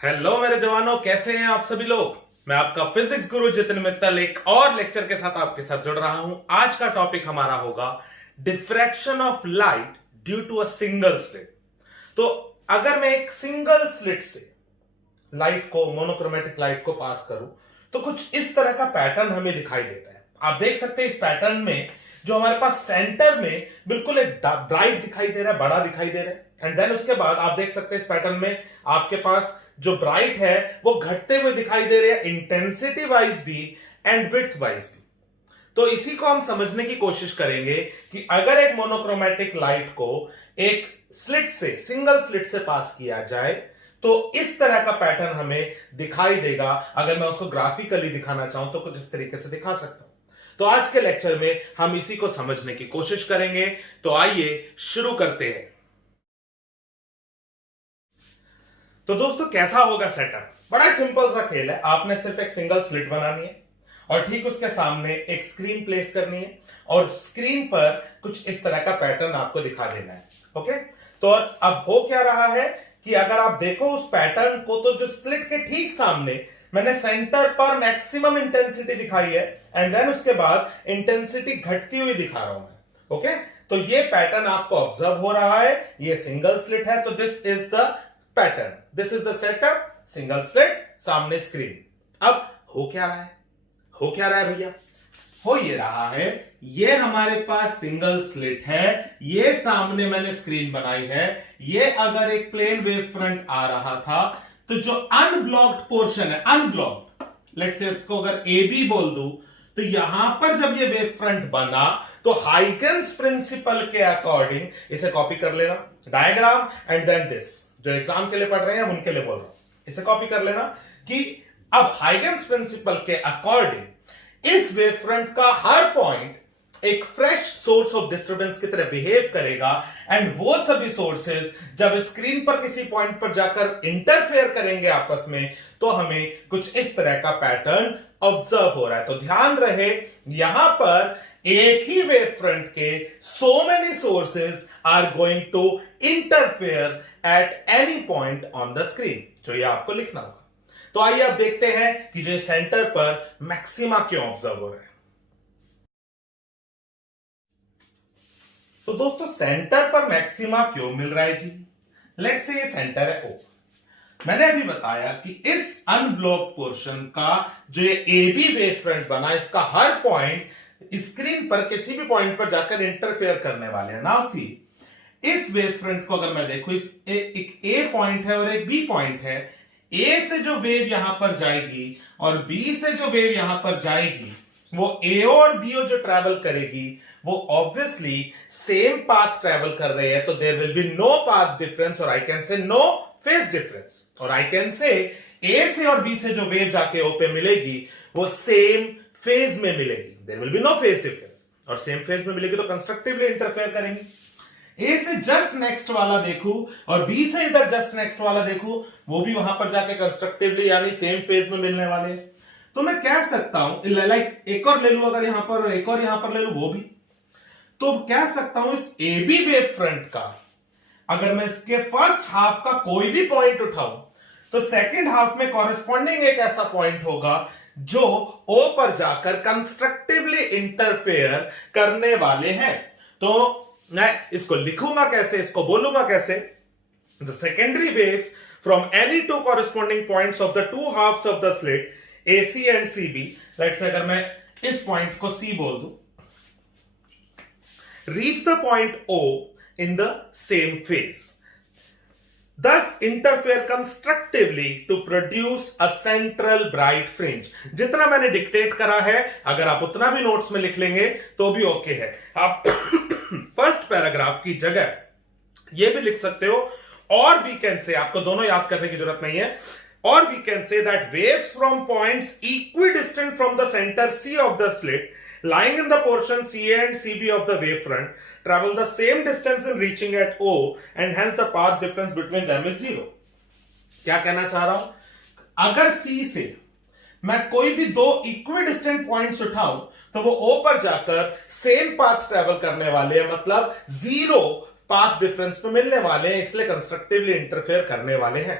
Hello मेरे जवानों, कैसे हैं आप सभी लोग। मैं आपका फिजिक्स गुरु जितिन मित्तल एक और लेक्चर के साथ आपके साथ जुड़ रहा हूं। आज का टॉपिक हमारा होगा diffraction of light due to a single slit. तो अगर मैं एक सिंगल स्लिट से लाइट को, मोनोक्रोमेटिक लाइट को पास करूं तो कुछ इस तरह का पैटर्न हमें दिखाई देता है। आप देख सकते हैं इस पैटर्न में जो हमारे पास सेंटर में बिल्कुल एक ब्राइट दिखाई दे रहा है, बड़ा दिखाई दे रहा है। एंड देन उसके बाद आप देख सकते हैं इस पैटर्न में आपके पास जो ब्राइट है वो घटते हुए दिखाई दे रहे हैं, इंटेंसिटी वाइज भी एंड विड्थ वाइज भी। तो इसी को हम समझने की कोशिश करेंगे कि अगर एक मोनोक्रोमेटिक लाइट को एक स्लिट से, सिंगल स्लिट से पास किया जाए तो इस तरह का पैटर्न हमें दिखाई देगा। अगर मैं उसको ग्राफिकली दिखाना चाहूं तो कुछ इस तरीके से दिखा सकता हूं। तो आज के लेक्चर में हम इसी को समझने की कोशिश करेंगे। तो आइए शुरू करते हैं। तो दोस्तों कैसा होगा सेटअप? बड़ा सिंपल सा खेल है। आपने सिर्फ एक सिंगल स्लिट बनानी है और ठीक उसके सामने एक स्क्रीन प्लेस करनी है और स्क्रीन पर कुछ इस तरह का पैटर्न आपको दिखा देना है। ओके, तो अब हो क्या रहा है कि अगर आप देखो उस पैटर्न को, तो जो स्लिट के ठीक सामने मैंने सेंटर पर मैक्सिमम इंटेंसिटी दिखाई है एंड देन उसके बाद इंटेंसिटी घटती हुई दिखा रहा हूं मैं। ओके, तो ये पैटर्न आपको ऑब्जर्व हो रहा है। ये सिंगल स्लिट है तो this is the pattern, this is the setup. Single slit, सामने स्क्रीन। अब हो क्या रहा है? हो क्या रहा है भैया? हो ये रहा है, ये हमारे पास सिंगल स्लिट है, ये सामने मैंने स्क्रीन बनाई है। ये अगर एक प्लेन वेव फ्रंट आ रहा था तो जो अनब्लॉक्ड पोर्शन है, अनब्लॉक्ड, लेट्स से इसको अगर ए बी बोल दूं, तो यहां पर जब ये वेव फ्रंट बना तो हाइगन्स प्रिंसिपल के अकॉर्डिंग, इसे कॉपी कर लेना डायग्राम एंड देन दिस, जो एग्जाम के लिए पढ़ रहे हैं उनके लिए बोल रहा हूं, इसे कॉपी कर लेना कि अब हाइगन्स प्रिंसिपल के अकॉर्डिंग इस वेव फ्रंट का हर पॉइंट एक फ्रेश सोर्स ऑफ डिस्टरबेंस की तरह बिहेव करेगा एंड वो सभी सोर्सेज जब स्क्रीन पर किसी पॉइंट पर जाकर इंटरफेयर करेंगे आपस में तो हमें कुछ इस तरह का पैटर्न ऑब्जर्व हो रहा है। तो ध्यान रहे, यहां पर एक ही वेव फ्रंट के so many sources are going to interfere at any point on the screen. जो ये आपको लिखना होगा। तो आइए अब देखते हैं कि जो सेंटर पर मैक्सिमा क्यों ऑब्जर्व हो रहा है। तो दोस्तों सेंटर पर मैक्सिमा क्यों मिल रहा है जी? लेट्स से ये सेंटर है ओ। मैंने अभी बताया कि इस अनब्लॉक पोर्शन का जो ये ए बी वेव फ्रंट बना, इसका हर पॉइंट स्क्रीन पर किसी भी पॉइंट पर जाकर इंटरफेयर करने वाले हैं। नाउ सी, इस वेव फ्रंट को अगर मैं देखूं, एक ए पॉइंट है और एक बी पॉइंट है। ए से जो वेव यहां पर जाएगी और बी से जो वेव यहां पर जाएगी, वो ए और बी जो ट्रैवल करेगी वो ऑब्वियसली सेम पाथ ट्रैवल कर रहे हैं। तो there will be no path difference और I can say no phase difference. और आई कैन से ए से और बी से जो वेव जाके ओ पे मिलेगी वो सेम फेज में मिलेगी। There will be no phase difference और सेम फेज में मिलेगी तो कंस्ट्रक्टिवली इंटरफेयर करेंगे। ए से जस्ट नेक्स्ट वाला देखूं और बी से इधर जस्ट नेक्स्ट वाला देखूं, वो भी वहां पर जाके कंस्ट्रक्टिवली यानी सेम फेज में मिलने वाले हैं। तो मैं कह सकता हूं, लाइक एक और ले लूं अगर यहां पर, एक और यहां पर ले लूं वो भी, तो कह सकता हूं इस ए बी वेव फ्रंट का अगर मैं इसके फर्स्ट हाफ का कोई भी पॉइंट उठाऊं तो सेकेंड हाफ में कॉरेस्पॉन्डिंग एक ऐसा पॉइंट होगा जो ओ पर जाकर कंस्ट्रक्टिवली इंटरफेयर करने वाले हैं। तो मैं इसको लिखूंगा कैसे, इसको बोलूंगा कैसे? The secondary waves from any two corresponding points of the two halves of the slit AC and CB, let's say अगर मैं इस पॉइंट को C बोल दूं, reach the point O in the same phase, thus interfere constructively to produce a central bright fringe। जितना मैंने dictate करा है अगर आप उतना भी नोट्स में लिख लेंगे तो भी ओके है। आप फर्स्ट पैराग्राफ की जगह ये भी लिख सकते हो और वी कैन से, आपको दोनों याद करने की जरूरत नहीं है, or we can say that waves from points equidistant from the center C of the slit lying in the portion CA and CB of the wavefront travel the same distance in reaching at O and hence the path difference between them is 0। क्या कहना चाह रहा हूं? अगर C से मैं कोई भी दो इक्विडिस्टेंट पॉइंट्स उठाऊं तो वो O पर जाकर सेम पाथ ट्रेवल करने वाले हैं, मतलब 0 पाथ डिफरेंस पे मिलने वाले हैं, इसलिए कंस्ट्रक्टिवली इंटरफेयर करने वाले हैं।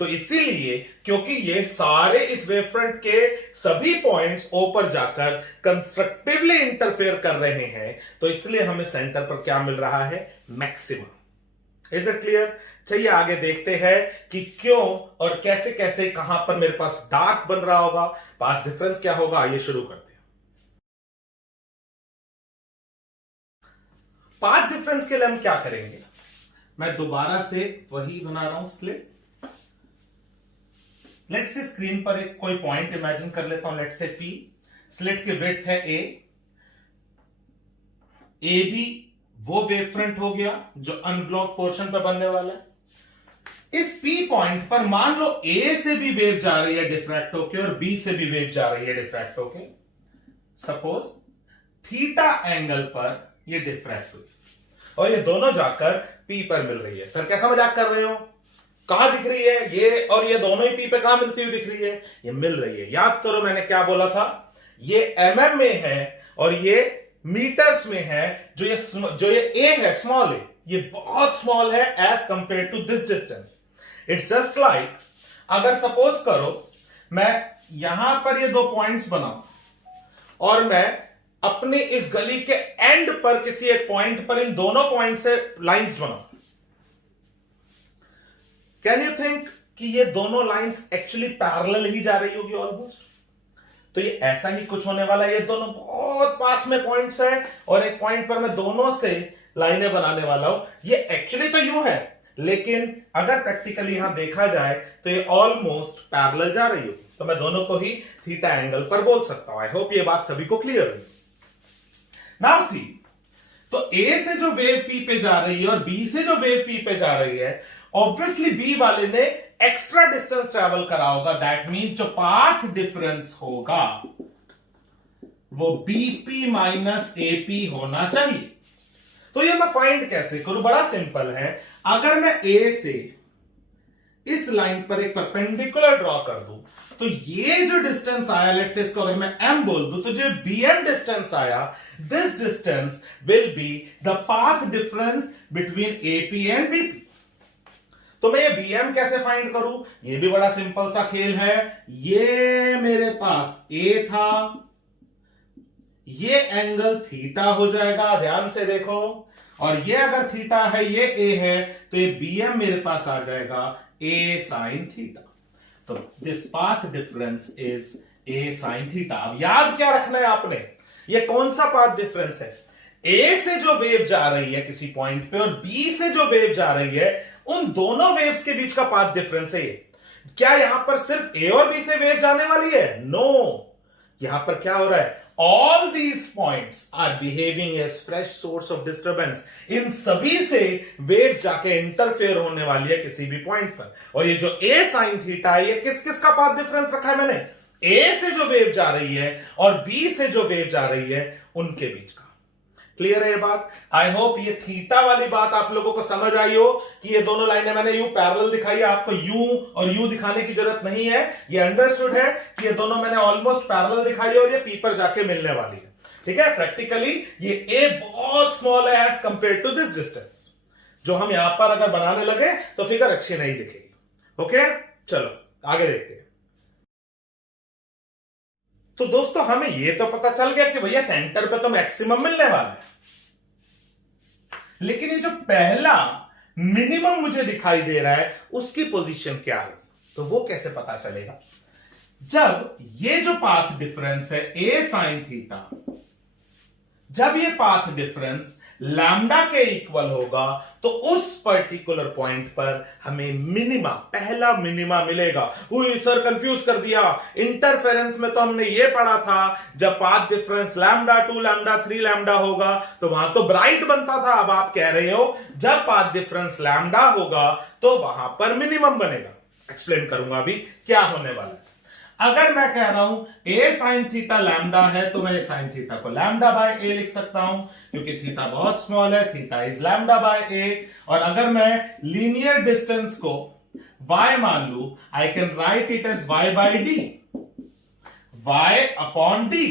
तो इसीलिए क्योंकि ये सारे इस वेव फ्रंट के सभी पॉइंट्स ओ पर जाकर कंस्ट्रक्टिवली इंटरफेयर कर रहे हैं, तो इसलिए हमें सेंटर पर क्या मिल रहा है? मैक्सिमम। Is it clear? चलिए आगे देखते हैं कि क्यों और कैसे कैसे कहां पर मेरे पास डार्क बन रहा होगा, पाथ डिफरेंस क्या होगा। आइए शुरू करते हैं। पाथ डिफरेंस के लिए हम क्या करेंगे? मैं दोबारा से वही बना रहा हूं स्लिट। लेट्स से स्क्रीन पर एक कोई पॉइंट इमेजिन कर लेता हूं, लेट्स से पी। स्लिट की विड्थ है ए बी वो वेव फ्रंट हो गया जो अनब्लॉक पोर्शन पर बनने वाला है। इस पी पॉइंट पर मान लो ए से भी वेव जा रही है डिफ्रैक्ट होके और बी से भी वेव जा रही है डिफ्रैक्ट होके। सपोज थीटा एंगल पर ये डिफ्रैक्ट हुई और ये दोनों जाकर पी पर मिल रही है। सर कैसा मजाक कर रहे हो? कहां दिख रही है ये और ये दोनों ही पी पे कहां मिलती हुई दिख रही है? ये मिल रही है। याद करो मैंने क्या बोला था, ये mm में है और ये मीटर्स में है। जो ये ए है, स्मॉल ए, ये बहुत स्मॉल है as compare to this distance. It's just like अगर सपोज करो मैं यहां पर ये दो पॉइंट्स बनाऊं और मैं अपनी इस गली के एंड पर किसी एक पॉइंट पर इन दोनों पॉइंट से लाइंस बनाऊं। कैन यू थिंक कि ये दोनों लाइंस एक्चुअली पैरेलल ही जा रही होगी ऑलमोस्ट? तो ये ऐसा ही कुछ होने वाला है। ये दोनों बहुत पास में पॉइंट्स है और एक पॉइंट पर मैं दोनों से लाइनें बनाने वाला हूं। ये एक्चुअली तो यूं है, लेकिन अगर प्रैक्टिकली यहां देखा जाए तो ये ऑलमोस्ट पैरेलल जा रही होगी। तो मैं दोनों को ही थीटा एंगल पर बोल सकता हूं। आई होप ये बात सभी को क्लियर है। नाउ सी, तो ए से जो वेव पी पे जा रही है और बी से जो वेव पी पे जा रही है, ऑब्वियसली बी वाले ने एक्स्ट्रा डिस्टेंस ट्रेवल करा होगा। दैट मींस जो पाथ डिफरेंस होगा वो बीपी माइनस एपी होना चाहिए। तो ये मैं फाइंड कैसे करूं? बड़ा सिंपल है। अगर मैं ए से इस लाइन पर एक परपेंडिकुलर ड्रॉ कर दूं तो ये जो डिस्टेंस आया, लेट्स से इसको अगर मैं m बोल दूं, तो जो bm डिस्टेंस आया, this distance will be the path difference between AP and BP। तो मैं ये bm कैसे फाइंड करूं? ये भी बड़ा सिंपल सा खेल है। ये मेरे पास a था, ये एंगल थीटा हो जाएगा, ध्यान से देखो, और ये अगर थीटा है, ये a है, तो ये bm मेरे पास आ जाएगा a sin थीटा। तो this path difference is a sin theta. अब याद क्या रखना है आपने? ये कौन सा पाथ डिफरेंस है? a से जो वेव जा रही है किसी पॉइंट पे और b से जो वेव जा रही है, उन दोनों वेव्स के बीच का पाथ डिफरेंस है ये। क्या यहां पर सिर्फ a और b से वेव जाने वाली है? नो। यहां पर क्या हो रहा है? All these points are behaving as fresh source of disturbance. इन सभी से वेव्स जाके इंटरफेयर होने वाली है किसी भी पॉइंट पर। और ये जो a sin थीटा है, ये किस किस का पाथ डिफरेंस रखा है मैंने? a से जो वेव जा रही है और b से जो वेव जा रही है, उनके बीच का। क्लियर है ये बात? आई होप ये थीटा वाली बात आप लोगों को समझ आई हो कि ये दोनों लाइनें मैंने यू पैरेलल दिखाई है, आपको यू और यू दिखाने की जरूरत नहीं है। ये अंडरस्टूड है कि ये दोनों मैंने ऑलमोस्ट पैरेलल दिखाई है और ये पी पर जाके मिलने वाली है। ठीक है? प्रैक्टिकली ये ए बहुत स्मॉल है as compare to this distance. जो हम यहां पर अगर बनाने लगे तो फिगर अच्छी नहीं दिखेगी। ओके, चलो आगे देखते हैं। तो दोस्तों हमें ये तो पता चल गया कि भैया सेंटर पे तो मैक्सिमम मिलने वाला है, लेकिन ये जो पहला मिनिमम मुझे दिखाई दे रहा है उसकी पोजीशन क्या है? तो वो कैसे पता चलेगा? जब ये जो पाथ डिफरेंस है a sin थीटा, जब ये पाथ डिफरेंस लैम्डा के इक्वल होगा तो उस पर्टिकुलर पॉइंट पर हमें मिनिमा, पहला मिनिमा मिलेगा। सर कंफ्यूज कर दिया, इंटरफेरेंस में तो हमने ये पढ़ा था जब path difference lambda 2 lambda 3 lambda होगा तो वहां तो ब्राइट बनता था। अब आप कह रहे हो जब पाथ डिफरेंस लैम्डा होगा तो वहां पर मिनिमम बनेगा। एक्सप्लेन करूंगा अभी क्या होने वाला है। अगर मैं कह रहा हूं a sin थीटा लैम्डा है तो मैं sin थीटा को लैम्डा बाय a लिख सकता हूं, क्योंकि थीटा बहुत स्मॉल है, theta is lambda by a। और अगर मैं लीनियर डिस्टेंस को y मान लू, I can write it as y by d, y upon d,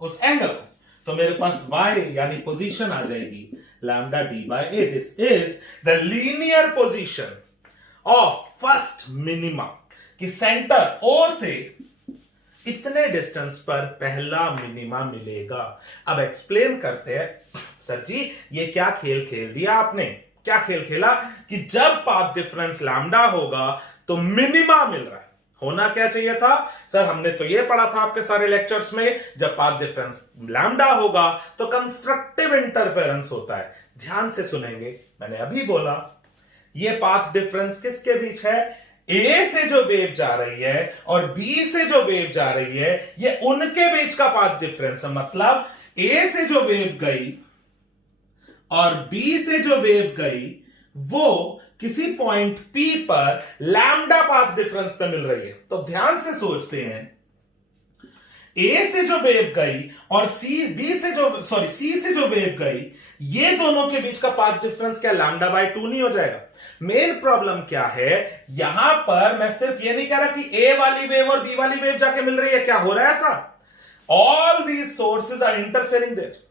उस एंगल को। तो मेरे पास y यानी पोजीशन आ जाएगी lambda d by a। This is the linear position of first minima, कि सेंटर ओ से इतने डिस्टेंस पर पहला मिनिमा मिलेगा। अब एक्सप्लेन करते हैं। सर जी ये क्या खेल खेल दिया आपने, क्या खेल खेला कि जब पाथ डिफरेंस लैम्डा होगा तो मिनिमा मिल रहा है। होना क्या चाहिए था सर, हमने तो ये पढ़ा था आपके सारे लेक्चर्स में, जब पाथ डिफरेंस लैम्डा होगा तो कंस्ट्रक्टिव इंटरफेरेंस होता है। ध्यान से सुनेंगे, मैंने अभी बोला ये पाथ डिफरेंस किसके बीच है, ए से जो वेव जा रही है और बी से जो वेव जा रही है, ये उनके बीच का पाथ डिफरेंस है। मतलब ए से जो वेव गई और बी से जो वेव गई वो किसी पॉइंट P पर लैम्डा पाथ डिफरेंस पे मिल रही है। तो ध्यान से सोचते हैं, A से जो वेव गई और सी से जो वेव गई, ये दोनों के बीच का पाथ डिफरेंस क्या लैम्डा बाय 2 नहीं हो जाएगा। मेन प्रॉब्लम क्या है, यहां पर मैं सिर्फ ये नहीं कह रहा कि A वाली वेव और B वाली वेव जाके मिल रही है, क्या हो रहा है ऐसा, all these sources are interfering there.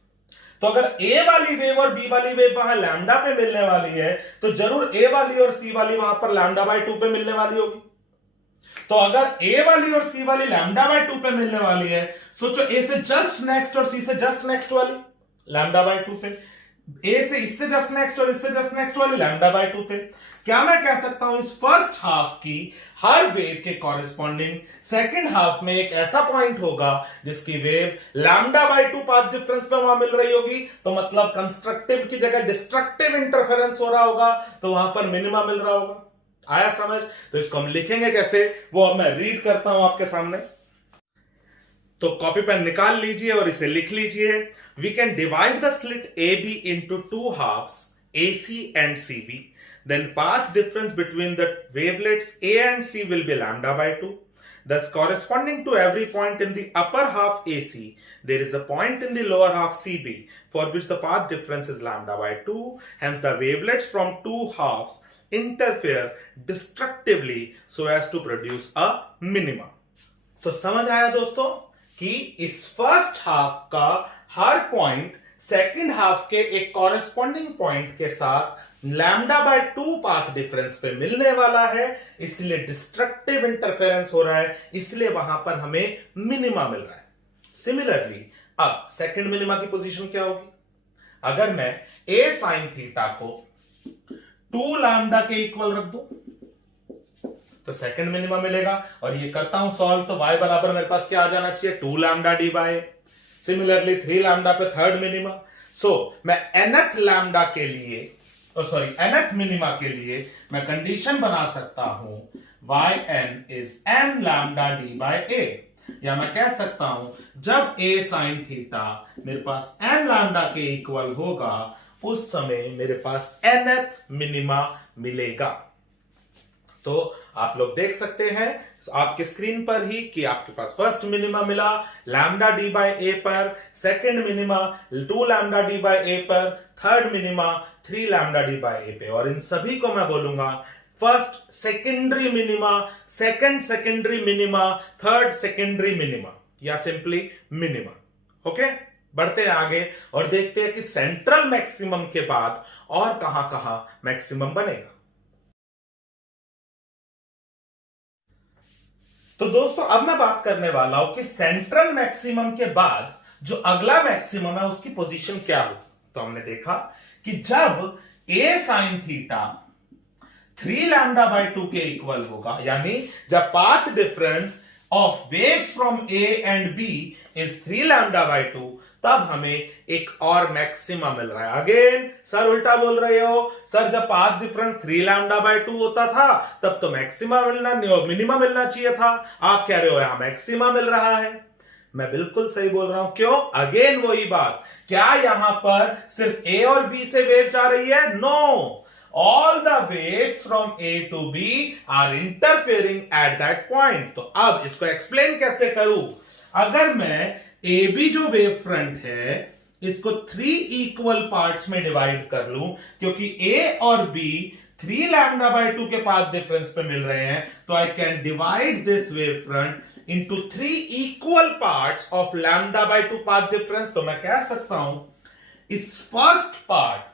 तो अगर A वाली वेव और B वाली वेव वहां लैम्डा पे मिलने वाली है तो जरूर A वाली और C वाली वहां पर लैम्डा बाय 2 पे मिलने वाली होगी। तो अगर A वाली और C वाली लैम्डा बाय 2 पे मिलने वाली है, सोचो A से जस्ट नेक्स्ट और C से जस्ट नेक्स्ट वाली लैम्डा बाय 2 पे, A से इससे जस्ट नेक्स्ट और इससे जस्ट नेक्स्ट वाली लैम्डा बाय 2 पे। क्या मैं कह सकता हूं इस फर्स्ट हाफ की हर वेव के कॉरेस्पॉन्डिंग सेकंड हाफ में एक ऐसा पॉइंट होगा जिसकी wave lambda by 2 path difference पे वहां मिल रही होगी, तो मतलब कंस्ट्रक्टिव की जगह डिस्ट्रक्टिव इंटरफेरेंस हो रहा होगा, तो वहां पर मिनिमा मिल रहा होगा। आया समझ? तो इसको हम लिखेंगे कैसे, वो अब मैं रीड करता हूं आपके सामने। तो कॉपी पेन निकाल लीजिए और इसे लिख लीजिए। We can divide the slit A B into 2 halves, AC and CB. Then path difference between the wavelets A and C will be lambda by 2. Thus corresponding to every point in the upper half AC, there is a point in the lower half CB for which the path difference is lambda by 2. Hence the wavelets from two halves interfere destructively so as to produce a minima. तो समझ आया दोस्तों कि इस first half का हर point second half के एक corresponding point के साथ लैम्डा बाय 2 पाथ डिफरेंस पे मिलने वाला है, इसलिए डिस्ट्रक्टिव इंटरफेरेंस हो रहा है, इसलिए वहां पर हमें मिनिमा मिल रहा है। सिमिलरली अब सेकंड मिनिमा की पोजीशन क्या होगी, अगर मैं a sin थीटा को 2 लैम्डा के इक्वल रख दूं तो सेकंड मिनिमा मिलेगा, और ये करता हूं सॉल्व तो y बराबर मेरे पास क्या आ जाना चाहिए, 2 lambda D by. Similarly 3 lambda पे थर्ड मिनिमा। सो मैं nth लैम्डा के लिए nth मिनिमा के लिए मैं कंडीशन बना सकता हूं yn is n lambda D by a, या मैं कह सकता हूं जब a sin थीटा मेरे पास n लैम्डा के इक्वल होगा उस समय मेरे पास nth मिनिमा मिलेगा। तो आप लोग देख सकते हैं आपके स्क्रीन पर ही कि आपके पास फर्स्ट मिनिमा मिला लैम्डा डी बाय ए पर, second minima 2 lambda D by A पर, third minima 3 lambda D by A पे, और इन सभी को मैं बोलूंगा first secondary minima, second secondary minima, third secondary minima, या सिंपली मिनिमा। ओके, बढ़ते हैं आगे और देखते हैं कि सेंट्रल मैक्सिमम के बाद और कहां कहां मैक्सिमम बनेगा। तो दोस्तों अब मैं बात करने वाला हूं कि सेंट्रल मैक्सिमम के बाद जो अगला मैक्सिमम है उसकी पोजीशन क्या होगी। तो हमने देखा कि जब a sin theta 3 lambda by 2 के इक्वल होगा, यानी जब path difference of waves from a and b is 3 lambda by 2, तब हमें एक और मैक्सिमा मिल रहा है। अगेन सर उल्टा बोल रहे हो, सर जब पाथ डिफरेंस 3 लैम्डा बाय 2 होता था तब तो मैक्सिमा मिलना मिनिमा मिलना चाहिए था, आप कह रहे हो यहां मैक्सिमा मिल रहा है। मैं बिल्कुल सही बोल रहा हूं, क्यों, अगेन वही बात, क्या यहां पर सिर्फ A और B से वेव जा रही है, no, all the waves from A to B are interfering at that point। तो अब इसको एक्सप्लेन कैसे करूं, अगर मैं AB जो वेव फ्रंट है इसको 3 इक्वल पार्ट्स में डिवाइड कर लूं, क्योंकि A और B 3 लैम्डा बाय 2 के पाथ डिफरेंस पे मिल रहे हैं, तो I can divide this wave front into 3 equal parts of lambda by 2 path difference. तो मैं कह सकता हूं इस फर्स्ट पार्ट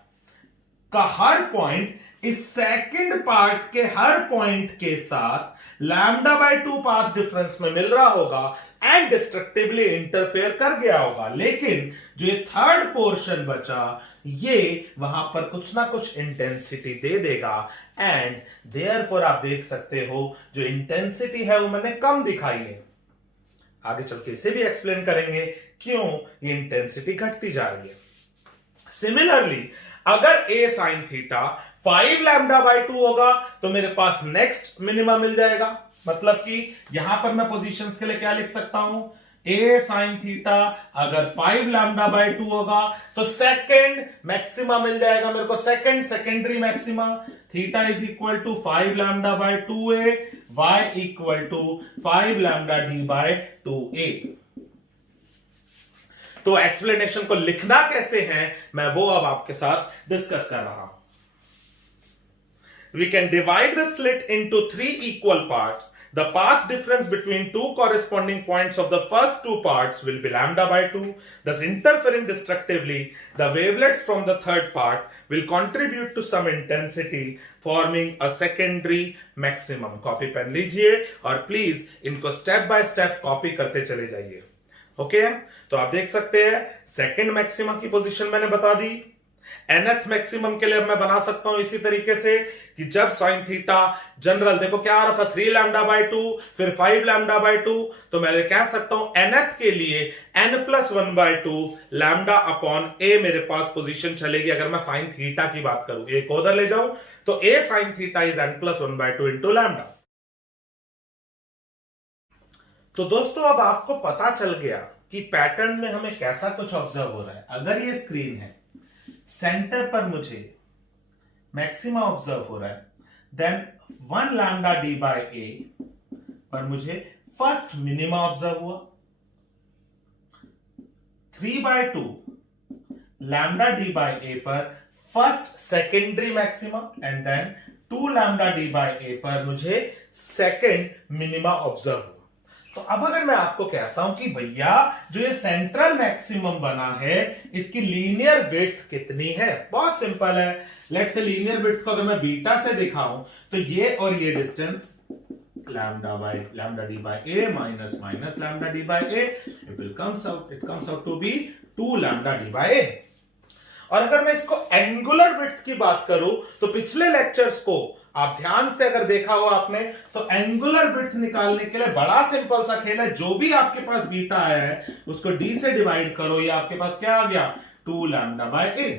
का हर पॉइंट इस सेकंड पार्ट के हर पॉइंट के साथ λ/2 पाथ डिफरेंस में मिल रहा होगा एंड डिस्ट्रक्टिवली इंटरफेयर कर गया होगा। लेकिन जो ये थर्ड पोर्शन बचा, ये वहां पर कुछ ना कुछ इंटेंसिटी दे देगा एंड देयरफॉर आप देख सकते हो जो इंटेंसिटी है वो मैंने कम दिखाई है। आगे चल के इसे भी एक्सप्लेन करेंगे क्यों ये इंटेंसिटी घटती जा रही है। सिमिलरली अगर a sin थीटा 5λ/2 होगा तो मेरे पास नेक्स्ट मिनिमा मिल जाएगा। मतलब कि यहां पर मैं पोजीशंस के लिए क्या लिख सकता हूं, a sin थीटा अगर 5λ/2 होगा तो सेकंड मैक्सिमा मिल जाएगा मेरे को, secondary maxima. Theta is equal to 5λ/2a, y equal to 5λd/2a। तो एक्सप्लेनेशन को लिखना कैसे है मैं वो अब आपके साथ डिस्कस कर रहा हूं। We can divide the slit into 3 equal parts. The path difference between two corresponding points of the first two parts will be λ/2, thus interfering destructively. The wavelets from the third part will contribute to some intensity, forming a secondary maximum. Copy pen लीजिए और please इनको step by step copy करते चले जाइए। Okay तो आप देख सकते हैं सेकंड मैक्सिमम की पोजीशन मैंने बता दी। nth मैक्सिमम के लिए अब मैं बना सकता हूं इसी तरीके से कि जब साइन थीटा जनरल देखो क्या आ रहा था 3λ/2 फिर 5λ/2, तो मैं कह सकता हूं nth के लिए n+1/2 λ/a मेरे पास पोजीशन चलेगी। अगर मैं साइन थीटा की बात करूं, एक को उधर ले जाऊं तो a sine theta is n+1/2 into lambda. तो दोस्तों अब आपको पता चल गया कि पैटर्न में हमें कैसा कुछ ऑब्जर्व हो रहा है। अगर ये स्क्रीन है, सेंटर पर मुझे मैक्सिमा ऑब्जर्व हो रहा है, देन 1λd/a पर मुझे फर्स्ट मिनिमा ऑब्जर्व हुआ, 3/2 λd/a पर first secondary maxima and then 2λd/a पर मुझे सेकेंड मिनिमा ऑब्जर्व हुआ। तो अब अगर मैं आपको कहता हूं कि भैया जो ये सेंट्रल मैक्सिमम बना है इसकी लीनियर विड्थ कितनी है, बहुत सिंपल है। लेट्स से लीनियर विड्थ को अगर मैं बीटा से दिखाऊं तो ये और ये distance λd/a minus λd/a it comes out to be 2λd/a। और अगर मैं इसको एंगुलर विड्थ की बात करूं तो पिछले लेक्चर्स को आप ध्यान से अगर देखा हो आपने तो एंगुलर विड्थ निकालने के लिए बड़ा सिंपल सा खेल है। जो भी आपके पास बीटा आया है उसको d से डिवाइड करो, ये आपके पास क्या आ गया 2λ/a।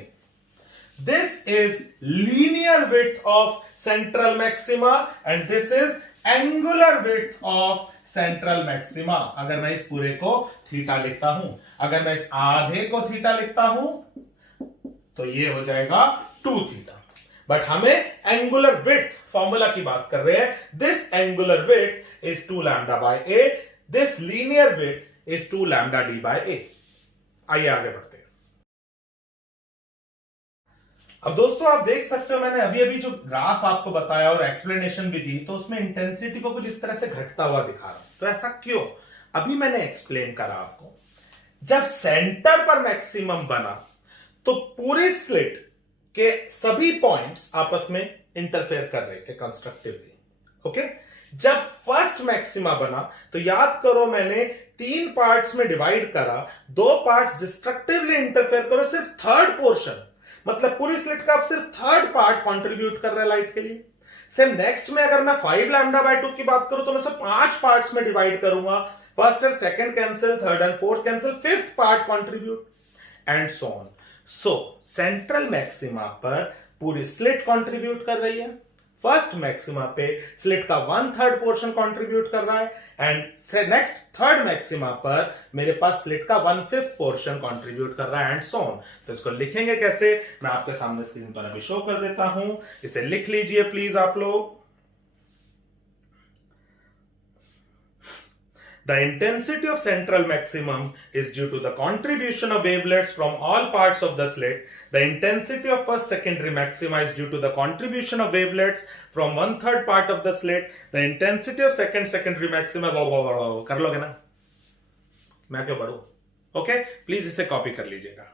This is linear width of central maxima and this is angular width of central maxima. अगर मैं इस पूरे को थीटा लिखता हूं, अगर मैं इस आधे को थीटा लिखता हूं तो ये हो जाएगा 2 थीटा। बट हमें एंगुलर विड्थ फॉर्मूला की बात कर रहे हैं। This angular width is 2λ/a, this linear width is 2λd/a। आइए आगे बढ़ते हैं। अब दोस्तों आप देख सकते हो मैंने अभी अभी जो ग्राफ आपको बताया और एक्सप्लेनेशन भी दी तो उसमें इंटेंसिटी को कुछ इस तरह से घटता हुआ दिखा रहा हूं। तो ऐसा क्यों, अभी मैंने एक्सप्लेन करा आपको। जब सेंटर पर मैक्सिमम बना तो पूरी स्लिट के सभी पॉइंट्स आपस में इंटरफेयर कर रहे थे कंस्ट्रक्टिवली। ओके जब फर्स्ट मैक्सिमा बना तो याद करो मैंने 3 पार्ट्स में डिवाइड करा, 2 पार्ट्स डिस्ट्रक्टिवली इंटरफेयर करो, सिर्फ थर्ड पोर्शन मतलब पूरी स्लिट का अब सिर्फ थर्ड पार्ट कंट्रीब्यूट कर रहा है लाइट के लिए। सेम नेक्स्ट में अगर मैं 5λ/2 की बात करूं तो मैं सिर्फ 5 पार्ट्स में डिवाइड करूंगा, first and second cancel, third and fourth cancel, fifth part contribute and so on. So central maxima पर पूरी स्लिट कंट्रीब्यूट कर रही है, फर्स्ट मैक्सिमा पे स्लिट का 1/3 पोर्शन कंट्रीब्यूट कर रहा है एंड नेक्स्ट थर्ड मैक्सिमा पर मेरे पास स्लिट का 1/5 पोर्शन कंट्रीब्यूट कर रहा है एंड सो ऑन। तो इसको लिखेंगे कैसे, मैं आपके सामने स्क्रीन पर अभी शो कर देता हूं, इसे लिख लीजिए प्लीज आप लोग। The intensity of central maximum is due to the contribution of wavelets from all parts of the slit. The intensity of first secondary maxima is due to the contribution of wavelets from 1/3 part of the slit. The intensity of second secondary maxima कर लोगे ना, मैं क्यों पढ़ूं? Okay please इसे copy कर लीजिएगा।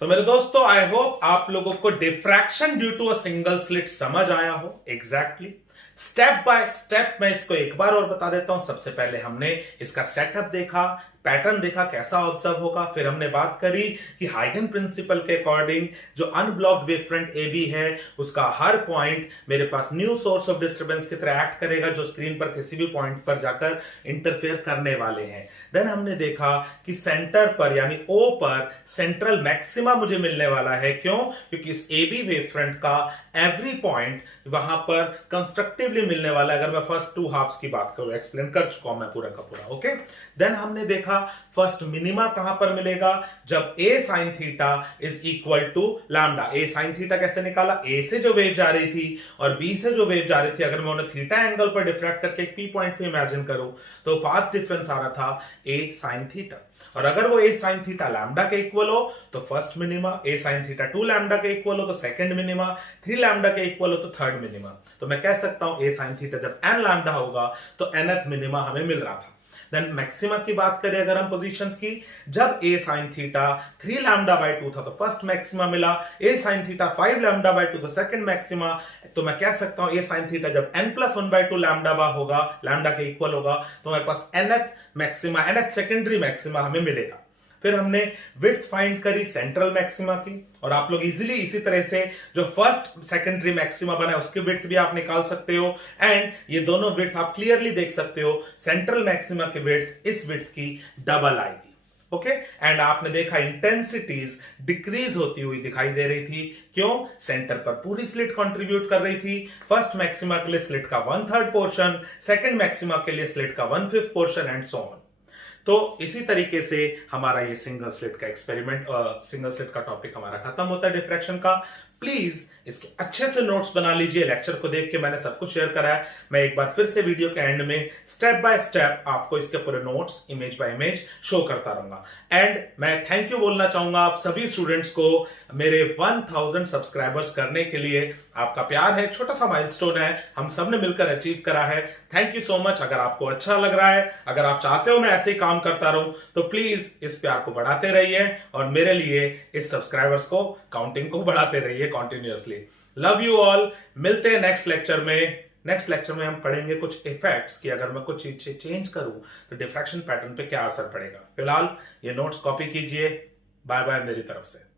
तो मेरे दोस्तों, आई होप आप लोगों को diffraction due to a single slit समझ आया हो एग्जैक्टली। स्टेप बाय स्टेप मैं इसको एक बार और बता देता हूं। सबसे पहले हमने इसका सेटअप देखा, पैटर्न देखा कैसा ऑब्जर्व होगा, फिर हमने बात करी कि हाइगन प्रिंसिपल के अकॉर्डिंग जो unblocked wave front A B है उसका हर पॉइंट मेरे पास न्यू सोर्स ऑफ डिस्टर्बेंस की तरह एक्ट करेगा जो स्क्रीन पर किसी भी पॉइंट पर जाकर इंटरफेयर करने वाले हैं। देन हमने देखा कि सेंटर पर यानी ओ पर सेंट्रल मैक्सिमा मुझे मिलने वाला है। क्यों? क्योंकि इस ए बी वेव फ्रंट का एवरी पॉइंट वहां पर कंस्ट्रक्टिवली मिलने वाला है। अगर मैं फर्स्ट टू हाफ्स की बात करूं, एक्सप्लेन कर चुका हूं मैं पूरा का पूरा। ओके, देन हमने देखा फर्स्ट मिनिमा कहां पर मिलेगा, जब a sin theta is equal to lambda. a sin theta कैसे निकाला? a से जो वेव जा रही थी और b से जो वेव जा रही थी, अगर मैं उन्हें थीटा एंगल पर डिफ्रैक्ट करके एक p पॉइंट पे इमेजिन करूं तो पाथ डिफरेंस आ रहा था a sin थीटा। और अगर वो a sin थीटा लैम्डा के इक्वल हो तो first minima, a sin theta 2 lambda के इक्वल हो तो सेकंड मिनिमा, 3 लैम्डा के इक्वल हो तो थर्ड मिनिमा। तो मैं कह सकता हूं a sin थीटा जब n लैम्डा होगा तो nth मिनिमा हमें मिल रहा था। देन मैक्सिमा की बात करें अगर हम पोजीशंस की, जब a sin theta 3 lambda by 2 था तो फर्स्ट मैक्सिमा मिला, a sin theta 5 lambda by 2 तो सेकंड मैक्सिमा। तो मैं कह सकता हूं a sin थीटा जब n+1/2 लैम्डा बा होगा, लैम्डा के इक्वल होगा, तो हमारे पास nth maxima, nth secondary maxima हमें मिलेगा। फिर हमने विड्थ फाइंड करी सेंट्रल मैक्सिमा की, और आप लोग इजीली इसी तरह से जो फर्स्ट सेकेंडरी मैक्सिमा बना है उसकी विड्थ भी आप निकाल सकते हो। एंड ये दोनों विड्थ आप क्लियरली देख सकते हो, सेंट्रल मैक्सिमा की विड्थ इस विड्थ की डबल आएगी। ओके, एंड आपने देखा इंटेंसिटीज डिक्रीज होती हुई दिखाई दे रही थी। क्यों? सेंटर पर पूरी स्लिट कंट्रीब्यूट कर रही थी। फर्स्ट मैक्सिमा के लिए स्लिट का 1/3 पोर्शन, सेकंड मैक्सिमा के लिए स्लिट का 1/5 पोर्शन एंड सो ऑन। तो इसी तरीके से हमारा ये सिंगल स्लिट का एक्सपेरिमेंट, सिंगल स्लिट का टॉपिक हमारा खत्म होता है डिफ्रैक्शन का। प्लीज इसके अच्छे से नोट्स बना लीजिए। लेक्चर को देख के मैंने सब कुछ शेयर करा है। मैं एक बार फिर से वीडियो के एंड में स्टेप बाय स्टेप आपको इसके पूरे notes image by image show करता रहूंगा। एंड मैं थैंक यू बोलना चाहूंगा आप सभी स्टूडेंट्स को मेरे 1000 सब्सक्राइबर्स करने के लिए। आपका प्यार है, छोटा सा माइलस्टोन है, हम सब ने मिलकर अचीव करा है। Thank you so much. अगर आपको अच्छा लग रहा है, अगर आप चाहते हो मैं ऐसे ही काम करता रहूं, तो प्लीज इस प्यार को बढ़ाते रहिए और मेरे लिए इस सब्सक्राइबर्स को, काउंटिंग को बढ़ाते रहिए कॉन्टिन्यूअसली। Love you all. मिलते हैं नेक्स्ट लेक्चर में। नेक्स्ट लेक्चर में हम पढ़ेंगे कुछ इफेक्ट्स कि अगर मैं कुछ चीज चेंज करूं तो डिफ्रैक्शन पैटर्न पे क्या असर पड़ेगा। फिलहाल ये नोट्स कॉपी कीजिए। बाय बाय मेरी तरफ से।